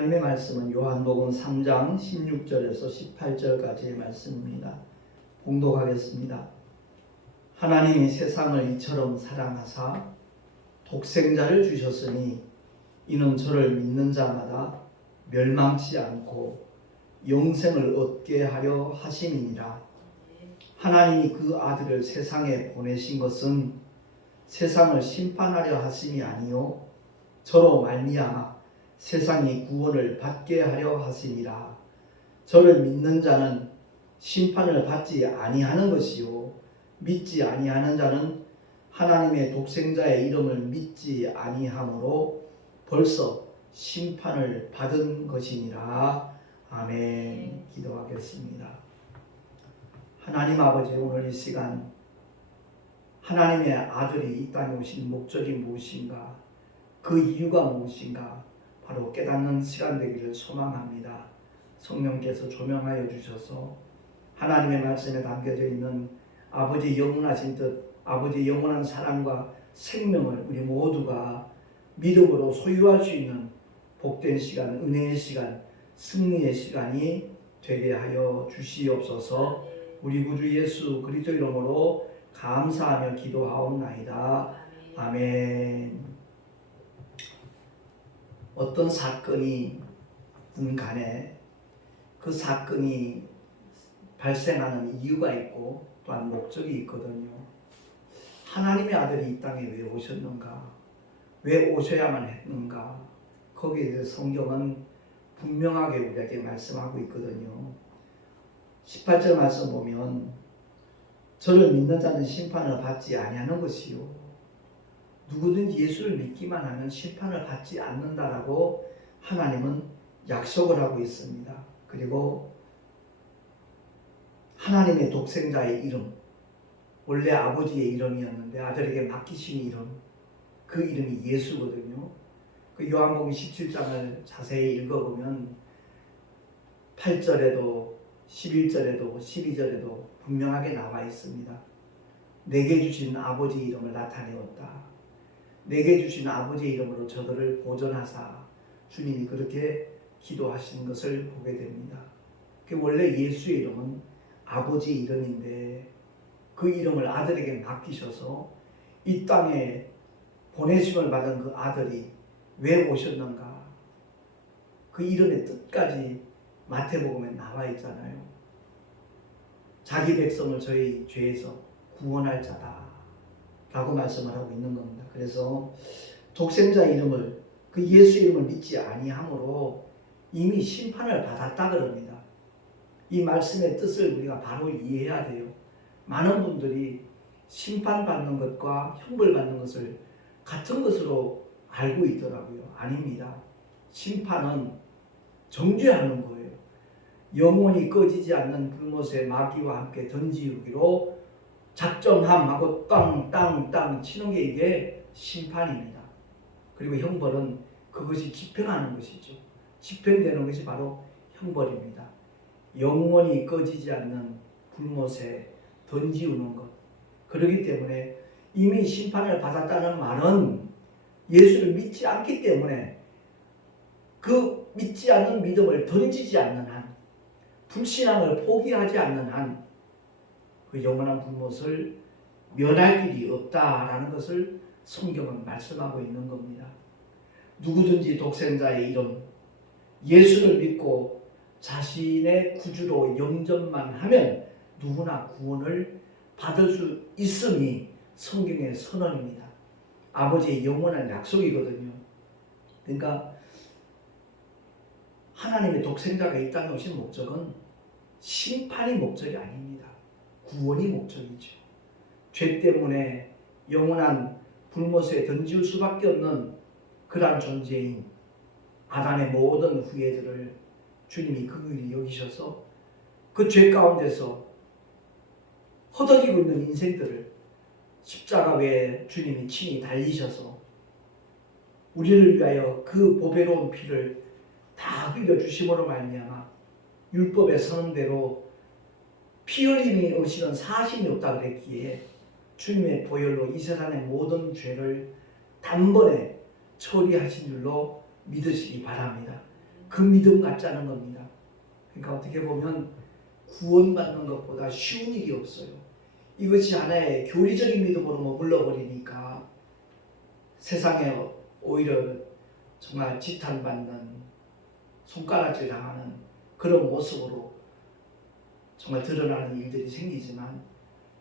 하나님의 말씀은 요한복음 3장 16절에서 18절까지의 말씀입니다. 봉독하겠습니다. 하나님이 세상을 이처럼 사랑하사 독생자를 주셨으니 이는 저를 믿는 자마다 멸망치 않고 영생을 얻게 하려 하심이니라. 하나님이 그 아들을 세상에 보내신 것은 세상을 심판하려 하심이 아니요 저로 말미암아 세상이 구원을 받게 하려 하심이라. 저를 믿는 자는 심판을 받지 아니하는 것이요 믿지 아니하는 자는 하나님의 독생자의 이름을 믿지 아니하므로 벌써 심판을 받은 것이니라. 아멘. 기도하겠습니다. 하나님 아버지, 오늘 이 시간 하나님의 아들이 이 땅에 오신 목적이 무엇인가, 그 이유가 무엇인가 바로 깨닫는 시간 되기를 소망합니다. 성령께서 조명하여 주셔서 하나님의 말씀에 담겨져 있는 아버지 영원하신 뜻, 아버지 영원한 사랑과 생명을 우리 모두가 믿음으로 소유할 수 있는 복된 시간, 은혜의 시간, 승리의 시간이 되게 하여 주시옵소서. 우리 구주 예수 그리스도 이름으로 감사하며 기도하옵나이다. 아멘. 어떤 사건이든 간에 그 사건이 발생하는 이유가 있고 또한 목적이 있거든요. 하나님의 아들이 이 땅에 왜 오셨는가? 왜 오셔야만 했는가? 거기에 대해서 성경은 분명하게 우리에게 말씀하고 있거든요. 18절 말씀 보면 저를 믿는 자는 심판을 받지 아니하는 것이요 누구든지 예수를 믿기만 하면 심판을 받지 않는다라고 하나님은 약속을 하고 있습니다. 그리고 하나님의 독생자의 이름, 원래 아버지의 이름이었는데 아들에게 맡기신 이름, 그 이름이 예수거든요. 그 요한복음 17장을 자세히 읽어보면 8절에도 11절에도 12절에도 분명하게 나와 있습니다. 내게 주신 아버지 이름을 나타내었다. 내게 주신 아버지의 이름으로 저들을 보존하사, 주님이 그렇게 기도하신 것을 보게 됩니다. 원래 예수의 이름은 아버지 이름인데 그 이름을 아들에게 맡기셔서 이 땅에 보내심을 받은 그 아들이 왜 오셨는가, 그 이름의 뜻까지 마태복음에 나와 있잖아요. 자기 백성을 저희 죄에서 구원할 자다 라고 말씀을 하고 있는 겁니다. 그래서 독생자 이름을, 그 예수 이름을 믿지 아니하므로 이미 심판을 받았다 그럽니다. 이 말씀의 뜻을 우리가 바로 이해해야 돼요. 많은 분들이 심판받는 것과 형벌받는 것을 같은 것으로 알고 있더라고요. 아닙니다. 심판은 정죄하는 거예요. 영원히 꺼지지 않는 불못의 마귀와 함께 던지우기로 작정함하고 땅 치는 게 이게 심판입니다. 그리고 형벌은 그것이 집행하는 것이죠. 집행되는 것이 바로 형벌입니다. 영원히 꺼지지 않는 불못에 던지우는 것. 그렇기 때문에 이미 심판을 받았다는 말은 예수를 믿지 않기 때문에 그 믿지 않는 믿음을 던지지 않는 한, 불신앙을 포기하지 않는 한, 그 영원한 불못을 면할 길이 없다라는 것을 성경은 말씀하고 있는 겁니다. 누구든지 독생자의 이름, 예수를 믿고 자신의 구주로 영접만 하면 누구나 구원을 받을 수 있음이 성경의 선언입니다. 아버지의 영원한 약속이거든요. 그러니까 하나님의 독생자가 이 땅에 오신 목적은 심판이 목적이 아닙니다. 구원이 목적이죠. 죄 때문에 영원한 불못에 던질 수밖에 없는 그러한 존재인 아담의 모든 후예들을 주님이 긍휼히 여기셔서 그 죄 가운데서 허덕이고 있는 인생들을 십자가 외에 주님이 친히 달리셔서 우리를 위하여 그 보배로운 피를 다 흘려주심으로 말미암아 율법의 선언대로 피 흘림이 없이는 사심이 없다 그랬기에 주님의 보혈로 이 세상의 모든 죄를 단번에 처리하신 줄로 믿으시기 바랍니다. 그 믿음 같지 않은 겁니다. 그러니까 어떻게 보면 구원받는 것보다 쉬운 일이 없어요. 이것이 하나의 교리적인 믿음으로 머물러 버리니까 세상에 오히려 정말 지탄받는, 손가락질 당하는 그런 모습으로 정말 드러나는 일들이 생기지만,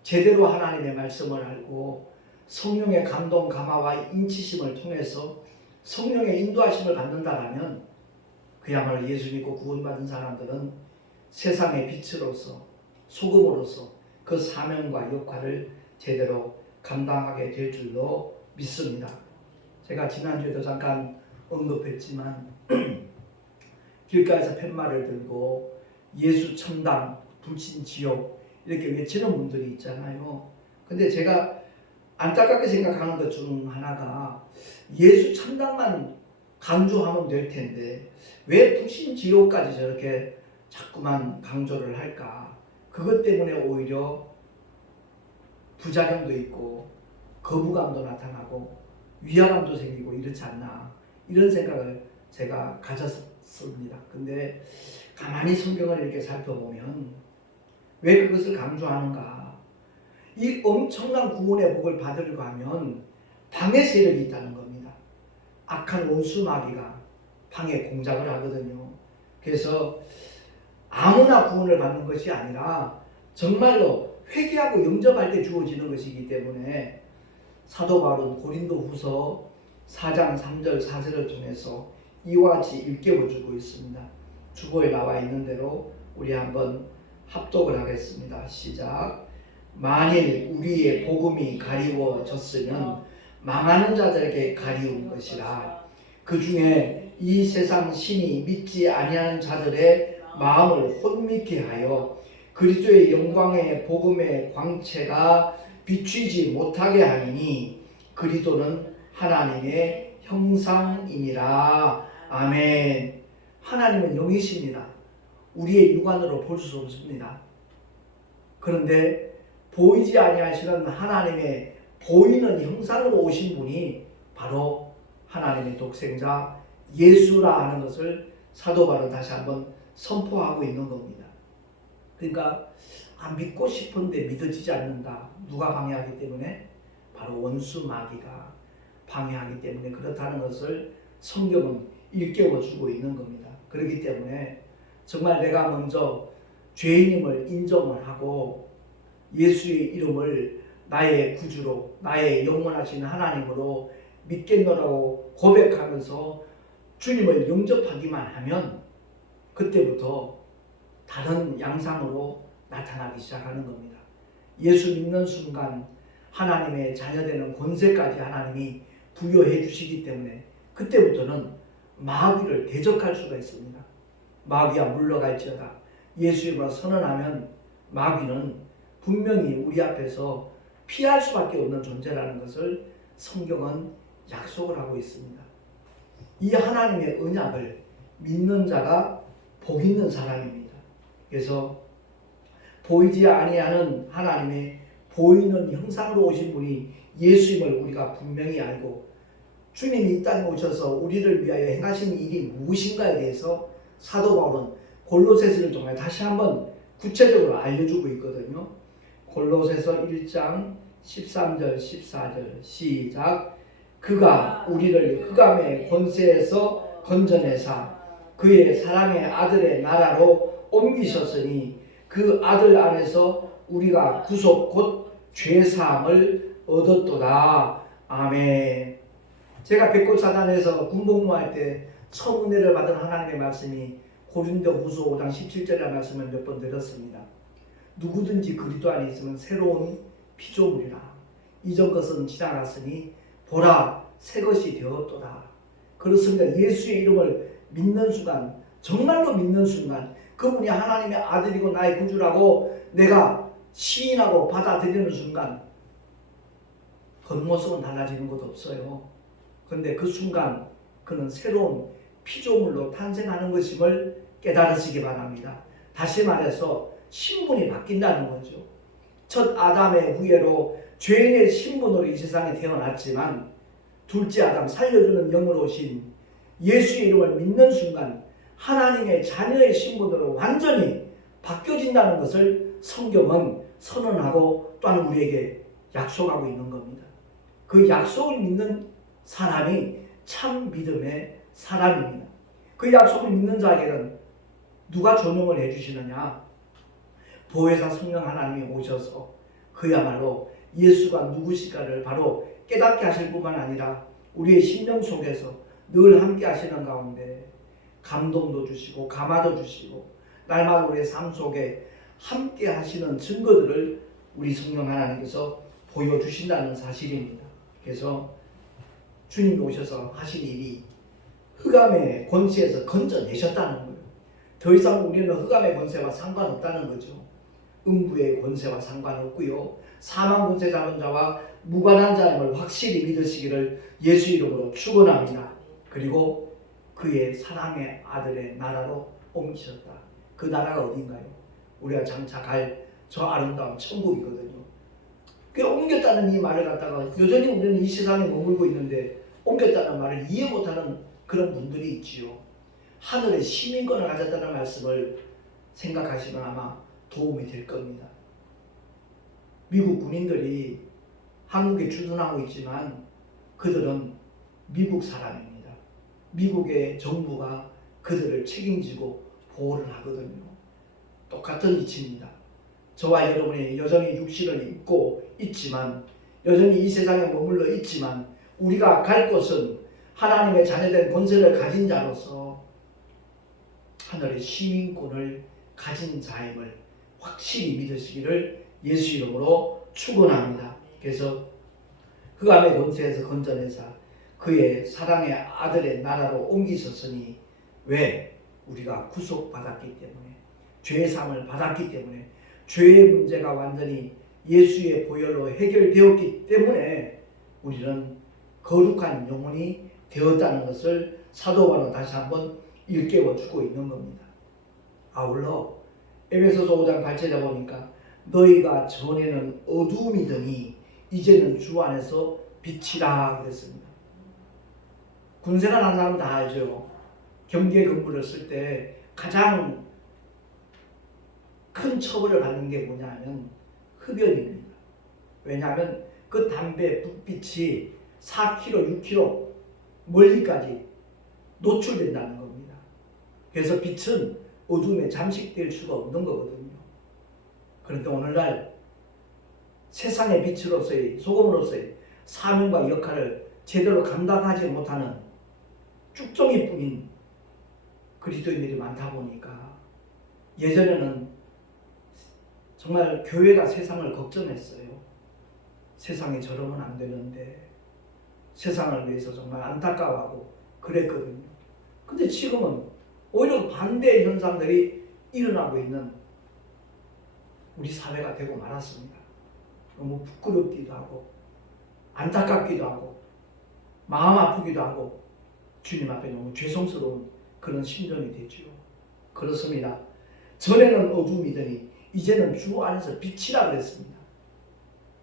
제대로 하나님의 말씀을 알고 성령의 감동, 감화와 인치심을 통해서 성령의 인도하심을 받는다라면 그야말로 예수 믿고 구원받은 사람들은 세상의 빛으로서, 소금으로서 그 사명과 역할을 제대로 감당하게 될 줄로 믿습니다. 제가 지난주에도 잠깐 언급했지만 길가에서 팻말을 들고 예수 천당, 불신 지옥 이렇게 외치는 분들이 있잖아요. 근데 제가 안타깝게 생각하는 것 중 하나가, 예수 천당만 강조하면 될 텐데 왜 불신 지옥까지 저렇게 자꾸만 강조를 할까? 그것 때문에 오히려 부작용도 있고 거부감도 나타나고 위화감도 생기고 이렇지 않나, 이런 생각을 제가 가졌습니다. 근데 가만히 성경을 이렇게 살펴보면 왜 그것을 강조하는가? 이 엄청난 구원의 복을 받으려고 하면 방해 세력이 있다는 겁니다. 악한 원수 마귀가 방해 공작을 하거든요. 그래서 아무나 구원을 받는 것이 아니라 정말로 회개하고 영접할 때 주어지는 것이기 때문에 사도 바울은 고린도후서 4장 3절 4절을 통해서 이와 같이 일깨워주고 있습니다. 주보에 나와 있는 대로 우리 한번 합독을 하겠습니다. 시작. 만일 우리의 복음이 가리워졌으면 망하는 자들에게 가리운 것이라. 그 중에 이 세상 신이 믿지 아니하는 자들의 마음을 혼미케 하여 그리스도의 영광의 복음의 광채가 비추지 못하게 하니니 그리스도는 하나님의 형상이니라. 아멘. 하나님은 영이십니다. 우리의 육안으로 볼 수 없습니다. 그런데 보이지 아니하시는 하나님의 보이는 형상으로 오신 분이 바로 하나님의 독생자 예수라 하는 것을 사도 바울은 다시 한번 선포하고 있는 겁니다. 그러니까 믿고 싶은데 믿어지지 않는다. 누가 방해하기 때문에? 바로 원수 마귀가 방해하기 때문에 그렇다는 것을 성경은 일깨워주고 있는 겁니다. 그렇기 때문에 정말 내가 먼저 죄인임을 인정을 하고 예수의 이름을 나의 구주로, 나의 영원하신 하나님으로 믿겠노라고 고백하면서 주님을 영접하기만 하면 그때부터 다른 양상으로 나타나기 시작하는 겁니다. 예수 믿는 순간 하나님의 자녀되는 권세까지 하나님이 부여해 주시기 때문에 그때부터는 마귀를 대적할 수가 있습니다. 마귀야 물러갈지어다. 예수 이름으로 선언하면 마귀는 분명히 우리 앞에서 피할 수밖에 없는 존재라는 것을 성경은 약속을 하고 있습니다. 이 하나님의 언약을 믿는 자가 복 있는 사람입니다. 그래서 보이지 아니하는 하나님의 보이는 형상으로 오신 분이 예수임을 우리가 분명히 알고 주님이 이 땅에 오셔서 우리를 위하여 행하신 일이 무엇인가에 대해서 사도 바울은 골로새서를 통해 다시 한번 구체적으로 알려주고 있거든요. 골로새서 1장 13절 14절 시작. 그가 우리를 흑암의 권세에서 건져내사 그의 사랑의 아들의 나라로 옮기셨으니 그 아들 안에서 우리가 구속 곧 죄사함을 얻었도다. 아멘. 제가 백골사단에서 군복무할 때 처음 은혜를 받은 하나님의 말씀이 고린도후서 5장 17절의 말씀을 몇 번 들었습니다. 누구든지 그리스도 안에 있으면 새로운 피조물이라. 이전 것은 지나갔으니 보라 새 것이 되었도다. 그렇습니다. 예수의 이름을 믿는 순간, 정말로 믿는 순간, 그분이 하나님의 아들이고 나의 구주라고 내가 시인하고 받아들이는 순간 겉모습은 달라지는 것 없어요. 그런데 그 순간 그는 새로운 피조물로 탄생하는 것임을 깨달으시기 바랍니다. 다시 말해서 신분이 바뀐다는 거죠. 첫 아담의 후예로 죄인의 신분으로 이 세상에 태어났지만 둘째 아담 살려주는 영으로 오신 예수의 이름을 믿는 순간 하나님의 자녀의 신분으로 완전히 바뀌어진다는 것을 성경은 선언하고 또한 우리에게 약속하고 있는 겁니다. 그 약속을 믿는 사람이 참 믿음의 사람입니다. 그 약속을 믿는 자에게는 누가 조명을 해주시느냐? 보혜사 성령 하나님이 오셔서 그야말로 예수가 누구실까를 바로 깨닫게 하실 뿐만 아니라 우리의 심령 속에서 늘 함께 하시는 가운데 감동도 주시고 감화도 주시고 날마다 우리의 삶 속에 함께 하시는 증거들을 우리 성령 하나님께서 보여주신다는 사실입니다. 그래서 주님이 오셔서 하신 일이 흑암의 권세에서 건져내셨다는 거예요. 더 이상 우리는 흑암의 권세와 상관없다는 거죠. 음부의 권세와 상관없고요. 사망 권세 잡은 자와 무관한 자임을 확실히 믿으시기를 예수 이름으로 축원합니다. 그리고 그의 사랑의 아들의 나라로 옮기셨다. 그 나라가 어딘가요? 우리가 장차 갈 저 아름다운 천국이거든요. 그 옮겼다는 이 말을 갖다가 여전히 우리는 이 세상에 머물고 있는데 옮겼다는 말을 이해 못하는 그런 분들이 있지요. 하늘의 시민권을 가졌다는 말씀을 생각하시면 아마 도움이 될 겁니다. 미국 군인들이 한국에 주둔하고 있지만 그들은 미국 사람입니다. 미국의 정부가 그들을 책임지고 보호를 하거든요. 똑같은 이치입니다. 저와 여러분이 여전히 육신을 입고 있지만 여전히 이 세상에 머물러 있지만 우리가 갈 곳은 하나님의 자녀된 권세를 가진 자로서 하늘의 시민권을 가진 자임을 확실히 믿으시기를 예수 이름으로 축원합니다. 그래서 흑암의 권세에서 건져내사 그의 사랑의 아들의 나라로 옮기셨으니 왜? 우리가 구속받았기 때문에 죄의 사함을 받았기 때문에 죄의 문제가 완전히 예수의 보혈로 해결되었기 때문에 우리는 거룩한 영혼이 되었다는 것을 사도 바울은 다시 한번 일깨워 주고 있는 겁니다. 아울러 에베소서 5장 8절에 보니까 너희가 전에는 어두움이더니 이제는 주 안에서 빛이라 그랬습니다. 군생활 하는 사람은 다 알죠. 경계 근무를 쓸 때 가장 큰 처벌을 받는 게 뭐냐 하면 흡연입니다. 왜냐하면 그 담배 불빛이 4km, 6km 멀리까지 노출된다는 겁니다. 그래서 빛은 어둠에 잠식될 수가 없는 거거든요. 그런데 오늘날 세상의 빛으로서의 소금으로서의 사명과 역할을 제대로 감당하지 못하는 쭉정이뿐인 그리스도인들이 많다 보니까 예전에는 정말 교회가 세상을 걱정했어요. 세상에 저러면 안 되는데 세상을 위해서 정말 안타까워하고 그랬거든요. 근데 지금은 오히려 반대의 현상들이 일어나고 있는 우리 사회가 되고 말았습니다. 너무 부끄럽기도 하고 안타깝기도 하고 마음 아프기도 하고 주님 앞에 너무 죄송스러운 그런 심정이 되죠. 그렇습니다. 전에는 어둠이더니 이제는 주 안에서 빛이라 그랬습니다.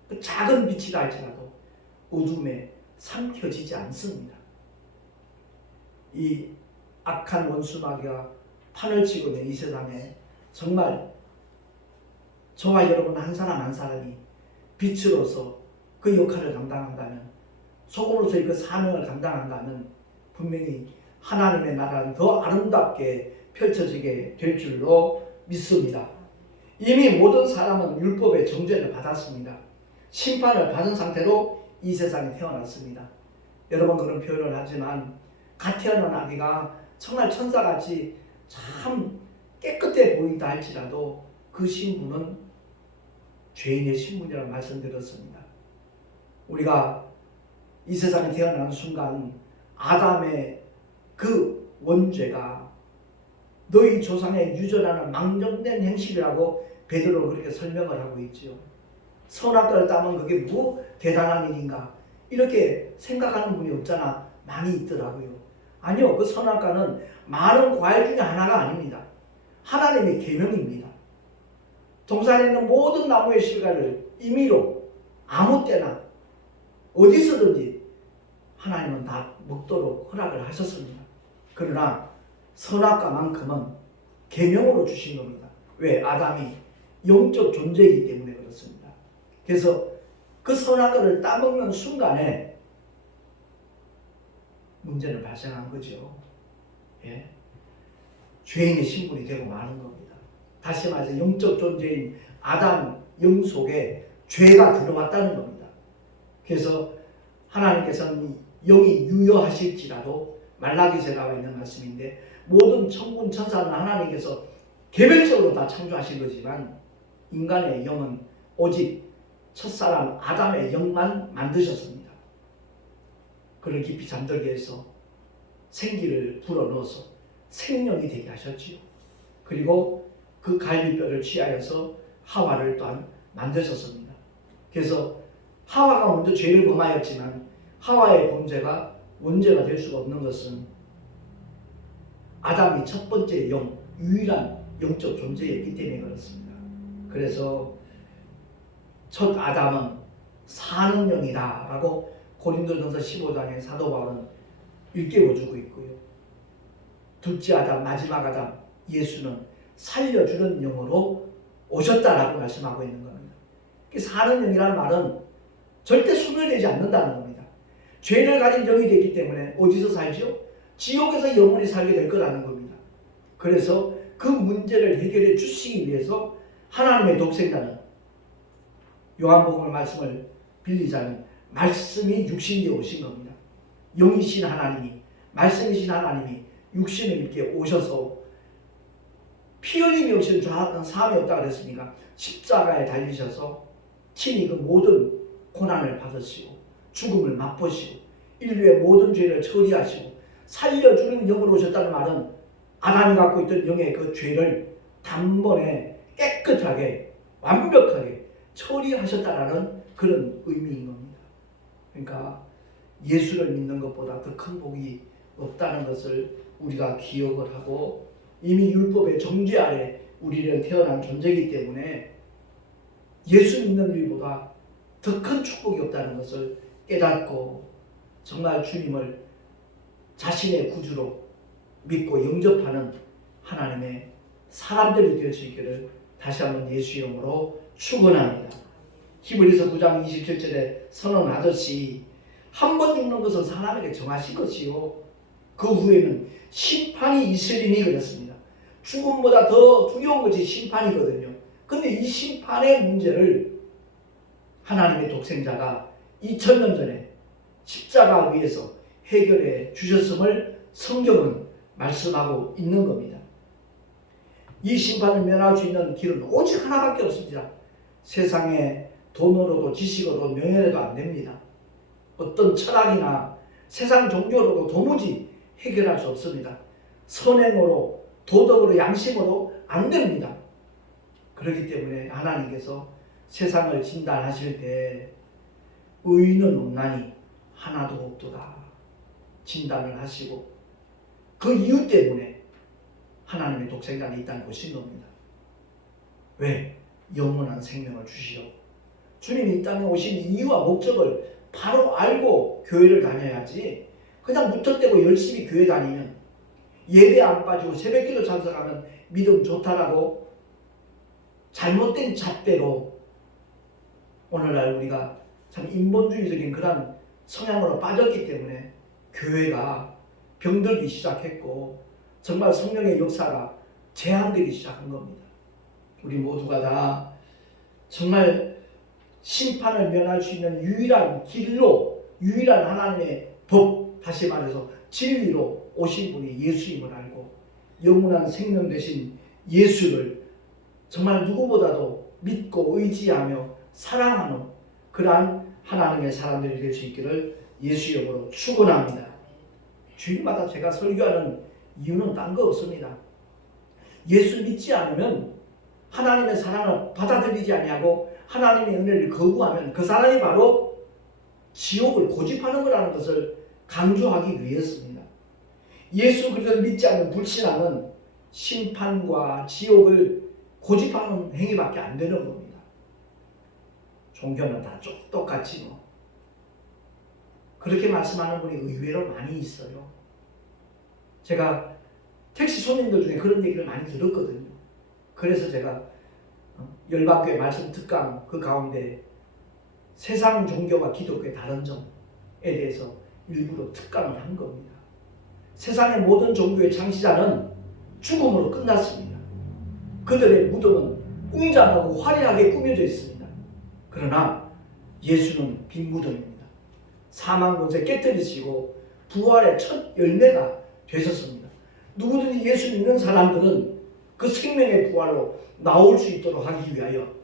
그 작은 빛이라 할지라도 어둠에 삼켜지지 않습니다. 이 악한 원수마귀가 판을 치고 있는 이 세상에 정말 저와 여러분 한 사람 한 사람이 빛으로서 그 역할을 감당한다면 소금으로서의 그 사명을 감당한다면 분명히 하나님의 나라는 더 아름답게 펼쳐지게 될 줄로 믿습니다. 이미 모든 사람은 율법의 정죄를 받았습니다. 심판을 받은 상태로 이 세상에 태어났습니다. 여러 번 그런 표현을 하지만 갓 태어난 아기가 정말 천사같이 참 깨끗해 보인다 할지라도 그 신분은 죄인의 신분이라고 말씀드렸습니다. 우리가 이 세상에 태어나는 순간 아담의 그 원죄가 너희 조상의 유전하는 망정된 행실이라고 베드로는 그렇게 설명을 하고 있지요. 선악과를 따면 그게 뭐 대단한 일인가 이렇게 생각하는 분이 없잖아. 많이 있더라고요. 아니요, 그 선악과는 많은 과일 중에 하나가 아닙니다. 하나님의 계명입니다. 동산에 있는 모든 나무의 실과를 임의로 아무 때나 어디서든지 하나님은 다 먹도록 허락을 하셨습니다. 그러나 선악과만큼은 계명으로 주신 겁니다. 왜? 아담이 영적 존재이기 때문에 그렇습니다. 그래서 그 선악과를 따먹는 순간에 문제는 발생한 거죠. 예? 죄인의 신분이 되고 마는 겁니다. 다시 말해서 영적 존재인 아담 영 속에 죄가 들어왔다는 겁니다. 그래서 하나님께서는 영이 유효하실지라도 말라기서에 나와 있는 말씀인데 모든 천군 천사는 하나님께서 개별적으로 다 창조하신 거지만 인간의 영은 오직 첫사람 아담의 영만 만드셨습니다. 그를 깊이 잠들게 해서 생기를 불어넣어서 생명이 되게 하셨지요. 그리고 그 갈비뼈를 취하여서 하와를 또한 만드셨습니다. 그래서 하와가 먼저 죄를 범하였지만 하와의 범죄가 문제가 될 수가 없는 것은 아담이 첫 번째 영, 유일한 영적 존재였기 때문에 그렇습니다. 그래서 첫 아담은 사는 영이다 라고 고린도전서 15장의 사도 바울은 일깨워주고 있고요. 둘째 아담, 마지막 아담, 예수는 살려주는 영으로 오셨다라고 말씀하고 있는 겁니다. 사는 영이라는 말은 절대 손을 내지 않는다는 겁니다. 죄를 가진 영이 됐기 때문에 어디서 살죠? 지옥에서 영원히 살게 될 거라는 겁니다. 그래서 그 문제를 해결해 주시기 위해서 하나님의 독생자는 요한복음 말씀을 빌리자면 말씀이 육신되어 오신 겁니다. 영이신 하나님이, 말씀이신 하나님이 육신을 이렇게 오셔서 피 흘림이 없이는 사함이 없다 그랬으니까 십자가에 달리셔서 친히 그 모든 고난을 받으시고 죽음을 맛보시고 인류의 모든 죄를 처리하시고 살려주는 영으로 오셨다는 말은 아담이 갖고 있던 영의 그 죄를 단번에 깨끗하게 완벽하게 처리하셨다라는 그런 의미인 겁니다. 그러니까 예수를 믿는 것보다 더 큰 복이 없다는 것을 우리가 기억을 하고 이미 율법의 정죄 아래 우리는 태어난 존재이기 때문에 예수 믿는 일보다 더 큰 축복이 없다는 것을 깨닫고 정말 주님을 자신의 구주로 믿고 영접하는 하나님의 사람들이 될 수 있기를 다시 한번 예수 이름으로 축원합니다. 히브리서 9장 27절에 선언하듯이 한 번 죽는 것은 사람에게 정하신 것이요 그 후에는 심판이 있으리니 그랬습니다. 죽음보다 더 두려운 것이 심판이거든요. 근데 이 심판의 문제를 하나님의 독생자가 2000년 전에 십자가 위에서 해결해 주셨음을 성경은 말씀하고 있는 겁니다. 이 심판을 면할 수 있는 길은 오직 하나밖에 없습니다. 세상에 돈으로도 지식으로도 명예로도 안 됩니다. 어떤 철학이나 세상 종교로도 도무지 해결할 수 없습니다. 선행으로 도덕으로 양심으로 안 됩니다. 그렇기 때문에 하나님께서 세상을 진단하실 때 의인은 없나니 하나도 없도다 진단을 하시고 그 이유 때문에 하나님의 독생자가 이 땅에 오신 겁니다. 왜? 영원한 생명을 주시려 주님이 이 땅에 오신 이유와 목적을 바로 알고 교회를 다녀야지 그냥 무턱대고 열심히 교회 다니면 예배 안 빠지고 새벽기도 참석하면 믿음 좋다라고 잘못된 잣대로 오늘날 우리가 참 인본주의적인 그런 성향으로 빠졌기 때문에 교회가 병들기 시작했고 정말 성령의 역사가 제한되기 시작한 겁니다. 우리 모두가 다 정말 심판을 면할 수 있는 유일한 길로 유일한 하나님의 법 다시 말해서 진리로 오신 분이 예수임을 알고 영원한 생명 되신 예수를 정말 누구보다도 믿고 의지하며 사랑하는 그러한 하나님의 사람들이 될 수 있기를 예수 이름으로 축원합니다. 주일마다 제가 설교하는 이유는 딴 거 없습니다. 예수 믿지 않으면 하나님의 사랑을 받아들이지 아니하고 하나님의 은혜를 거부하면 그 사람이 바로 지옥을 고집하는 거라는 것을 강조하기 위해서입니다. 예수 그리스도를 믿지 않는 불신앙은 심판과 지옥을 고집하는 행위밖에 안 되는 겁니다. 종교는 다 똑같지 뭐. 그렇게 말씀하는 분이 의외로 많이 있어요. 제가 택시 손님들 중에 그런 얘기를 많이 들었거든요. 그래서 제가 열방교회 말씀 특강 그 가운데 세상 종교와 기독교의 다른 점에 대해서 일부러 특강을 한 겁니다. 세상의 모든 종교의 창시자는 죽음으로 끝났습니다. 그들의 무덤은 웅장하고 화려하게 꾸며져 있습니다. 그러나 예수는 빈 무덤입니다. 사망 권세 깨뜨리시고 부활의 첫 열매가 되셨습니다. 누구든지 예수 믿는 사람들은 그 생명의 부활로 나올 수 있도록 하기 위하여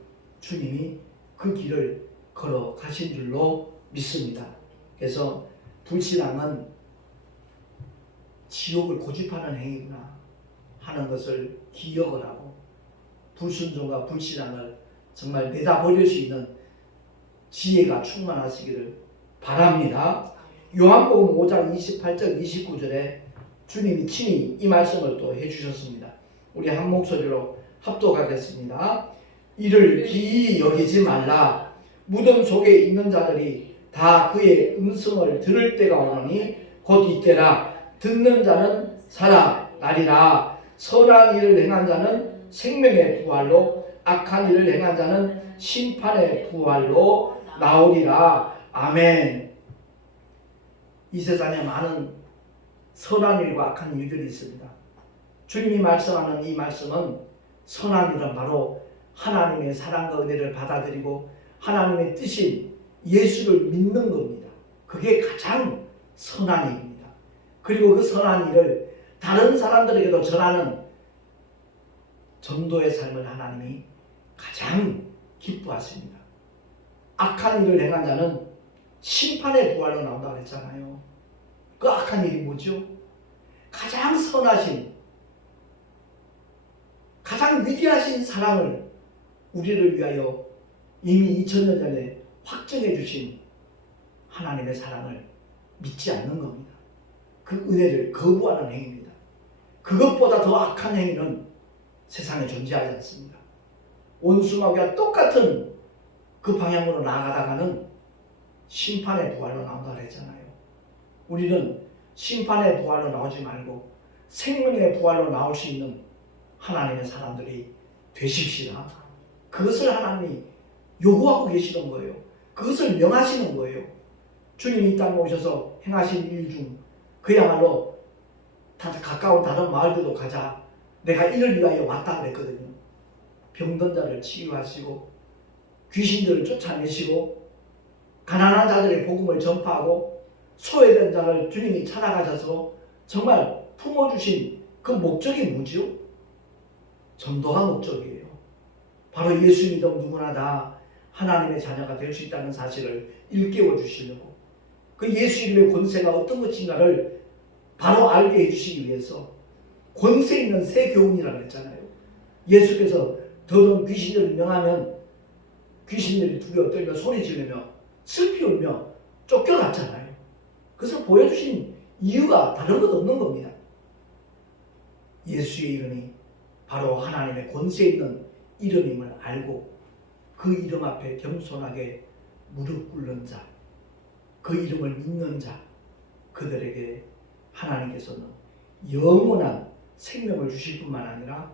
주님이 그 길을 걸어가신 줄로 믿습니다. 그래서 불신앙은 지옥을 고집하는 행위구나 하는 것을 기억을 하고 불순종과 불신앙을 정말 내다버릴 수 있는 지혜가 충만하시기를 바랍니다. 요한복음 5장 28절 29절에 주님이 친히 이 말씀을 또 해주셨습니다. 우리 한 목소리로 합독하겠습니다. 이를 기이 여기지 말라. 무덤 속에 있는 자들이 다 그의 음성을 들을 때가 오노니 곧 이때라. 듣는 자는 살아나리라. 선한 일을 행한 자는 생명의 부활로, 악한 일을 행한 자는 심판의 부활로 나오리라. 아멘. 이 세상에 많은 선한 일과 악한 일들이 있습니다. 주님이 말씀하는 이 말씀은 선한 일은 바로 하나님의 사랑과 은혜를 받아들이고 하나님의 뜻인 예수를 믿는 겁니다. 그게 가장 선한 일입니다. 그리고 그 선한 일을 다른 사람들에게도 전하는 전도의 삶을 하나님이 가장 기뻐하십니다. 악한 일을 행한 자는 심판의 부활로 나온다고 했잖아요. 그 악한 일이 뭐죠? 가장 선하신, 가장 위대하신 사랑을 우리를 위하여 이미 2000년 전에 확정해 주신 하나님의 사랑을 믿지 않는 겁니다. 그 은혜를 거부하는 행위입니다. 그것보다 더 악한 행위는 세상에 존재하지 않습니다. 원수마귀와 똑같은 그 방향으로 나아가다가는 심판의 부활로 나온다고 했잖아요. 우리는 심판의 부활로 나오지 말고 생명의 부활로 나올 수 있는 하나님의 사람들이 되십시다. 그것을 하나님이 요구하고 계시는 거예요. 그것을 명하시는 거예요. 주님이 이 땅에 오셔서 행하신 일 중 그야말로 가까운 다른 마을들도 가자. 내가 이를 위하여 왔다 그랬거든요. 병든 자를 치유하시고 귀신들을 쫓아내시고 가난한 자들의 복음을 전파하고 소외된 자를 주님이 찾아가셔서 정말 품어주신 그 목적이 뭐죠? 전도가 목적이에요. 바로 예수 믿음 누구나 다 하나님의 자녀가 될 수 있다는 사실을 일깨워 주시려고 그 예수 이름의 권세가 어떤 것인가를 바로 알게 해주시기 위해서 권세 있는 새 교훈이라고 했잖아요. 예수께서 더러운 귀신들을 명하면 귀신들이 두려워 떨며 소리 지르며 슬피 울며 쫓겨갔잖아요. 그것을 보여주신 이유가 다른 것 없는 겁니다. 예수의 이름이 바로 하나님의 권세 있는 이름임을 알고 그 이름 앞에 겸손하게 무릎 꿇는 자, 그 이름을 믿는 자, 그들에게 하나님께서는 영원한 생명을 주실 뿐만 아니라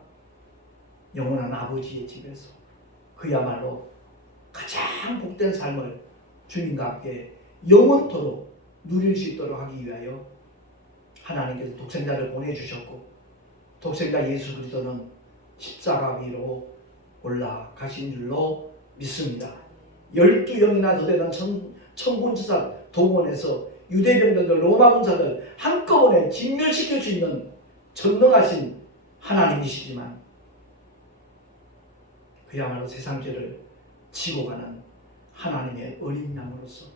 영원한 아버지의 집에서 그야말로 가장 복된 삶을 주님과 함께 영원토록 누릴 수 있도록 하기 위하여 하나님께서 독생자를 보내주셨고 독생자 예수 그리스도는 십자가 위로 올라가신 줄로 믿습니다. 12영이나 더 되는 천군지사 동원해서 유대병들들 로마 군사들 한꺼번에 진멸시킬 수 있는 전능하신 하나님이시지만 그야말로 세상 죄를 지고 가는 하나님의 어린 양으로서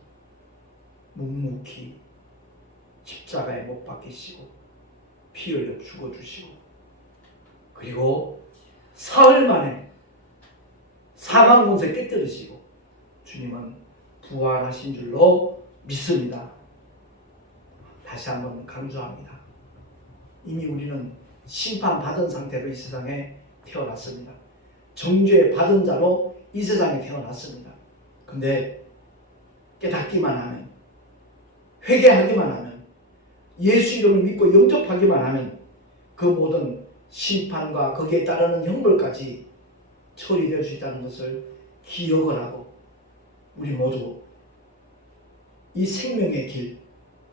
묵묵히 십자가에 못 박히시고 피 흘려 죽어주시고 그리고 사흘 만에 사망 권세 깨뜨리시고 주님은 부활하신 줄로 믿습니다. 다시 한번 강조합니다. 이미 우리는 심판받은 상태로 이 세상에 태어났습니다. 정죄 받은 자로 이 세상에 태어났습니다. 근데 깨닫기만 하면, 회개하기만 하면, 예수 이름을 믿고 영접하기만 하면 그 모든 심판과 거기에 따르는 형벌까지 처리될 수 있다는 것을 기억을 하고 우리 모두 이 생명의 길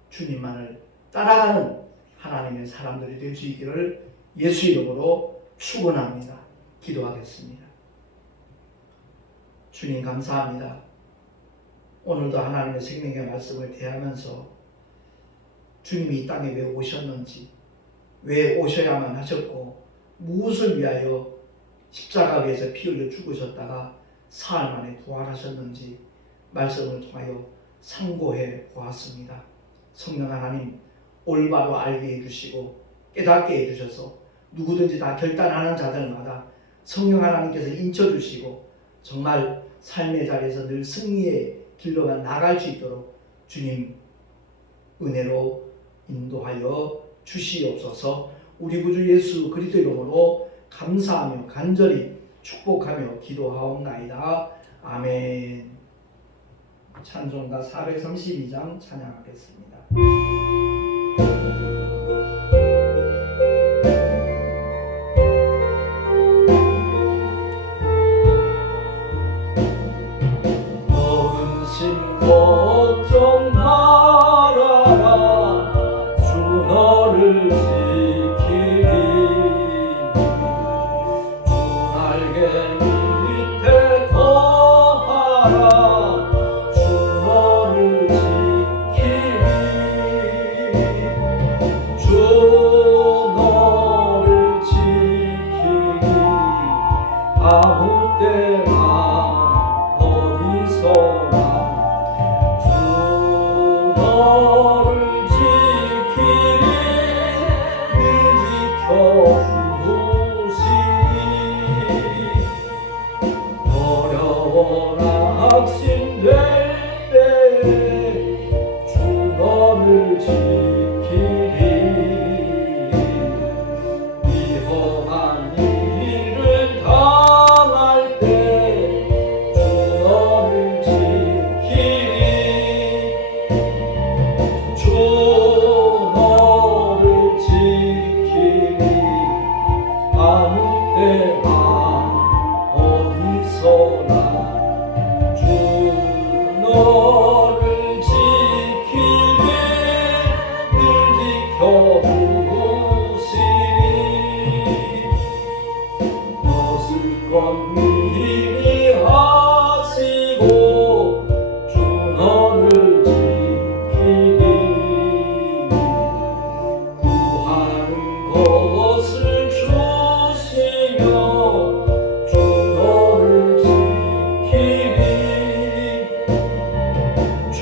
주님만을 따라가는 하나님의 사람들이 될 수 있기를 예수 이름으로 축원합니다. 기도하겠습니다. 주님 감사합니다. 오늘도 하나님의 생명의 말씀을 대하면서 주님이 이 땅에 왜 오셨는지, 왜 오셔야만 하셨고 무엇을 위하여 십자가 위에서 피 흘려 죽으셨다가 사흘 만에 부활하셨는지 말씀을 통하여 상고해 보았습니다. 성령 하나님 올바로 알게 해주시고 깨닫게 해주셔서 누구든지 다 결단하는 자들마다 성령 하나님께서 인쳐주시고 정말 삶의 자리에서 늘 승리의 길로만 나갈 수 있도록 주님 은혜로 인도하여 주시옵소서. 우리 구주 예수 그리스도 이름으로 감사하며 간절히 축복하며 기도하옵나이다. 아멘. 찬송가 432장 찬양하겠습니다. 걱정 말아라 주 너를 지키리 주 날개 밑에 거하라 주 너를 지키리 주 너를 지키리 아무 때나 어디서나 확신될 때에 주 너를 지키리 위험한 일을 당할 때 주 너를 지키리 주 너를 지키리 아무 때나 어디서나 너를 지키리 늘 지켜주시리 벗을 것 미리 하시고 주 너를 지키리 구하는 것을 주시며 주 너를 지키리 주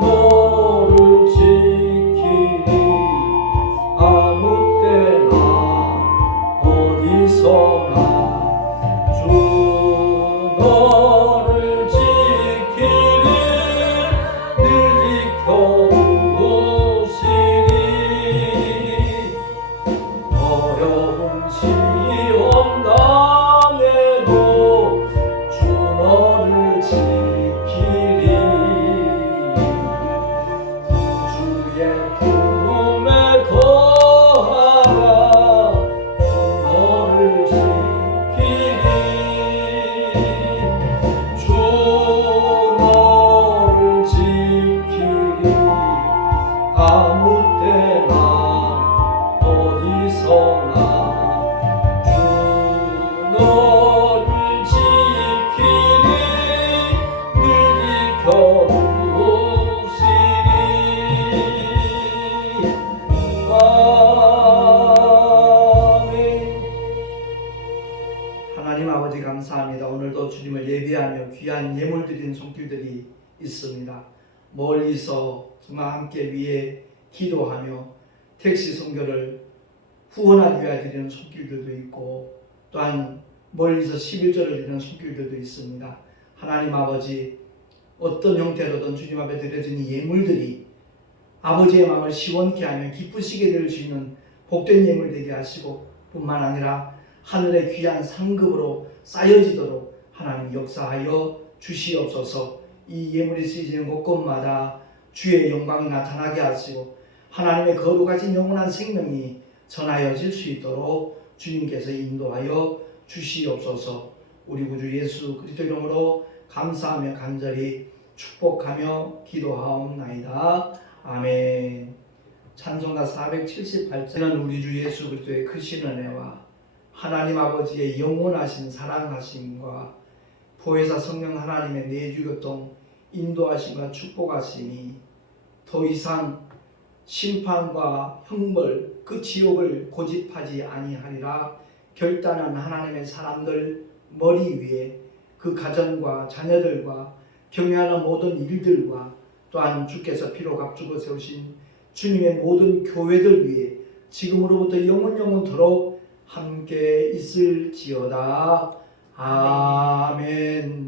너를 지키리 아무 때나 어디서나 주 너를 지키리 늘 지켜주시리 어려운 시험 당해도 주 너를 지키리 주의 품에 거하라 주 너를 지키리 주 너를 지키리 아무 때나 어디서나 주 너를 지키리 늘 지켜주시리 아멘. 하나님 아버지 감사합니다. 오늘도 주님을 예배하며 귀한 예물 드리는 손길들이 있습니다. 멀리서 정말 함께 위에 기도하며 택시 선교를 후원하기 위하여 드리는 손길들도 있고 또한 멀리서 11절을 드리는 손길들도 있습니다. 하나님 아버지 어떤 형태로든 주님 앞에 드려진 이 예물들이 아버지의 마음을 시원케 하며 기쁘시게 될 수 있는 복된 예물 되게 하시고 뿐만 아니라 하늘의 귀한 상급으로 쌓여지도록 하나님 역사하여 주시옵소서. 이 예물이 쓰이는 곳곳마다 주의 영광이 나타나게 하시고 하나님의 거룩하신 영원한 생명이 전하여질 수 있도록 주님께서 인도하여 주시옵소서. 우리 구주 예수 그리스도 이름으로 감사하며 간절히 축복하며 기도하옵나이다. 아멘. 찬송가 478장은 우리 주 예수 그리스도의 크신 은혜와 하나님 아버지의 영원하신 사랑하심과 보혜사 성령 하나님의 내주교통 인도하심과 축복하심이 더 이상 심판과 형벌 그 지옥을 고집하지 아니하리라 결단한 하나님의 사람들 머리 위에 그 가정과 자녀들과 경외하는 모든 일들과 또한 주께서 피로 값주고 세우신 주님의 모든 교회들 위해 지금으로부터 영원토록 함께 있을지어다. 아멘.